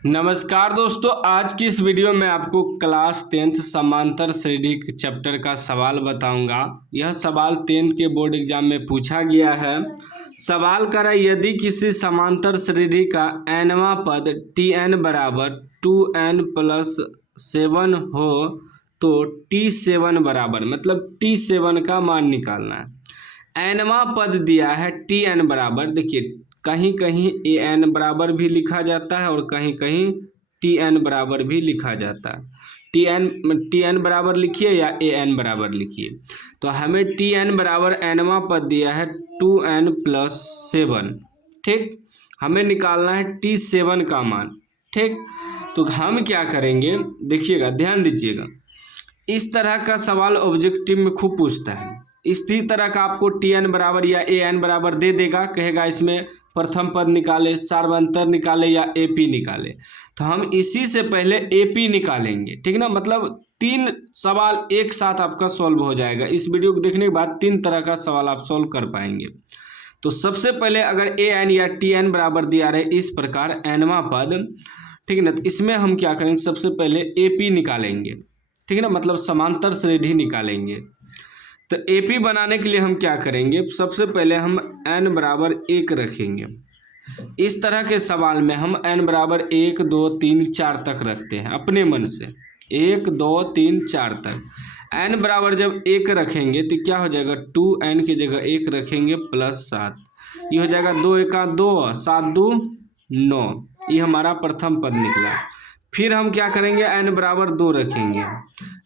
नमस्कार दोस्तों, आज की इस वीडियो में आपको क्लास 10th समांतर श्रेणी चैप्टर का सवाल बताऊंगा। यह सवाल 10th के बोर्ड एग्जाम में पूछा गया है। सवाल करा, यदि किसी समांतर श्रेणी का nवां पद tn बराबर 2n प्लस 7 हो तो t7 बराबर, मतलब t7 का मान निकालना है। nवां पद दिया है tn बराबर, देखिए कहीं कहीं an बराबर भी लिखा जाता है और कहीं कहीं tn बराबर भी लिखा जाता है। tn बराबर लिखिए या an बराबर लिखिए। तो हमें tn बराबर nवां पद दिया है 2n प्लस 7, ठीक। हमें निकालना है t7 का मान, ठीक। तो हम क्या करेंगे, देखिएगा, ध्यान दीजिएगा। इस तरह का सवाल ऑब्जेक्टिव में खूब पूछता है। इसी तरह का आपको tn बराबर या an बराबर दे देगा, कहेगा इसमें प्रथम पद निकाले, सार्वंतर निकाले या AP निकाले। तो हम इसी से पहले AP निकालेंगे, ठीक ना। मतलब 3 सवाल एक साथ आपका सॉल्व हो जाएगा। इस वीडियो को देखने के बाद 3 तरह का सवाल आप सॉल्व कर पाएंगे। तो सबसे पहले अगर an या tn बराबर दिया रहे इस प्रकार nवां पद, ठीक ना, तो इसमें हम क्या करेंगे, सबसे पहले AP निकालेंगे, ठीक है ना, मतलब समांतर श्रेणी निकालेंगे। तो AP बनाने के लिए हम क्या करेंगे, सबसे पहले हम n बराबर 1 रखेंगे। इस तरह के सवाल में हम n बराबर 1 2 3 4 तक रखते हैं अपने मन से, 1 2 3 4 तक। n बराबर जब 1 रखेंगे तो क्या हो जाएगा, 2n की जगह 1 रखेंगे प्लस 7, ये हो जाएगा 2 1 2 7 2 9, ये हमारा प्रथम पद निकला। फिर हम क्या करेंगे, n बराबर 2 रखेंगे।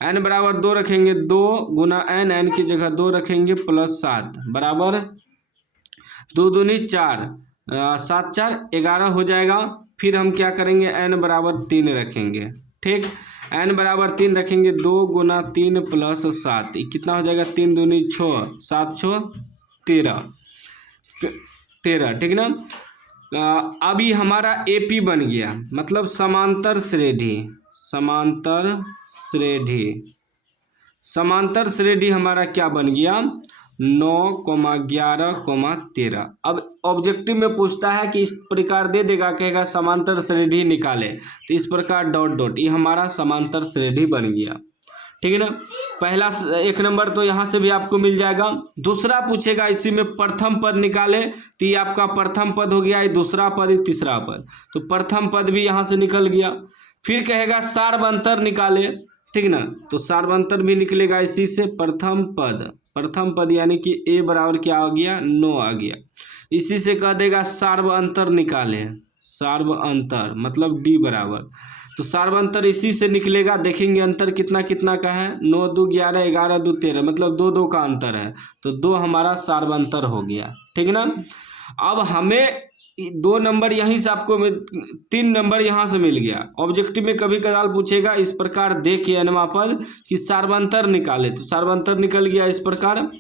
n बराबर 2 रखेंगे, 2 गुना n की जगह 2 रखेंगे प्लस 7 बराबर 2 दूनी 4, 7 4 11 हो जाएगा। फिर हम क्या करेंगे, n बराबर 3 रखेंगे, ठीक। n बराबर 3 रखेंगे, 2 गुना 3 प्लस 7, कितना हो जाएगा, 3 दूनी 6 7 6 13, ठीक ना। अभी हमारा AP बन गया, मतलब समांतर श्रेणी। समांतर श्रेणी हमारा क्या बन गया, 9, 11, 13। अब ऑब्जेक्टिव में पूछता है कि इस प्रकार दे देगा, कहेगा समांतर श्रेणी निकाले, तो इस प्रकार डॉट डॉट, ये हमारा समांतर श्रेणी बन गया, ठीक है ना। पहला 1 नंबर तो यहाँ से भी आपको मिल जाएगा। दूसरा पूछेगा इसी में प्रथम पद निकाले, तो ये आपका प्रथम पद हो गया, ये दूसरा पद, ये तीसरा पद, तो प्रथम पद भी यहाँ से निकल गया। फिर कहेगा सार्वंतर निकाले, ठीक ना, तो सार्वंतर भी निकलेगा इसी से। प्रथम पद यानी कि A बराबर क्या आ गया, 9 आ गया। इसी से कह देगा सार्वंतर निकाले, सार्वंतर मतलब D बराबर, तो सार्वंतर इसी से निकलेगा। देखेंगे अंतर कितना कितना का है, 9 2 11 11 2 13, मतलब 2 2 का अंतर है, तो 2 हमारा सार्वंतर हो गया, ठीक ना। अब हमें 2 नंबर यहीं से आपको 3 नंबर यहाँ से मिल गया। ऑब्जेक्टिव में कभी कदाल पूछेगा इस प्रकार देखिए nवां पद कि सार्वंतर निकाले, तो सार्वंतर निकल गया इस प्रकार।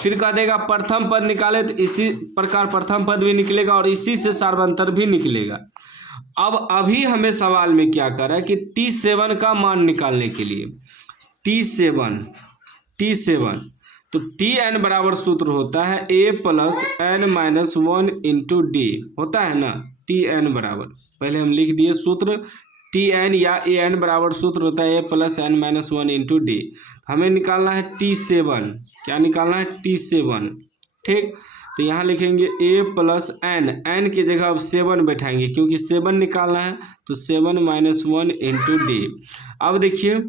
फिर कह देगा प्रथम पद निकाले, तो इसी प्रकार प्रथम पद भी निकलेगा और इसी से सार्वंतर भी निकलेगा। अब अभी हमें सवाल में क्या कर रहा है कि t7 का मान निकालने के लिए t7, तो tn बराबर सूत्र होता है a plus n minus 1 into D, होता है ना। tn बराबर पहले हम लिख दिए सूत्र, tn या an बराबर सूत्र होता है a plus n minus 1 into D. हमें निकालना है t7, क्या निकालना है, t7, ठीक। तो यहाँ लिखेंगे a प्लस n की जगह अब 7 बैठाएंगे, क्योंकि 7 निकालना है, तो 7 माइनस 1 इंटू डी। अब देखिए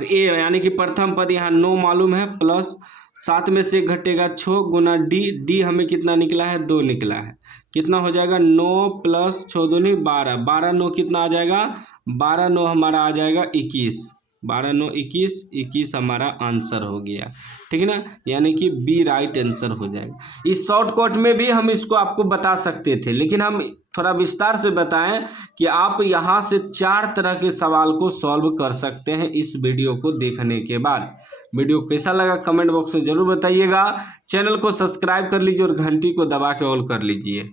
a यानी कि प्रथम पद यहाँ 9 मालूम है, प्लस 7 में से घटेगा 6 गुना d हमें कितना निकला है, 2 निकला है। कितना हो जाएगा, 9 प्लस 6 दूनी 12, 12 9 कितना आ जाएगा, 12 9 हमारा आ जाएगा 21, 12 9 21 हमारा आंसर हो गया, ठीक है ना। यानी कि B राइट आंसर हो जाएगा। इस शॉर्टकट में भी हम इसको आपको बता सकते थे, लेकिन हम थोड़ा विस्तार से बताएं कि आप यहाँ से 4 तरह के सवाल को सॉल्व कर सकते हैं इस वीडियो को देखने के बाद। वीडियो कैसा लगा कमेंट बॉक्स में ज़रूर बताइएगा। चैनल को सब्सक्राइब कर लीजिए और घंटी को दबा के ऑल कर लीजिए।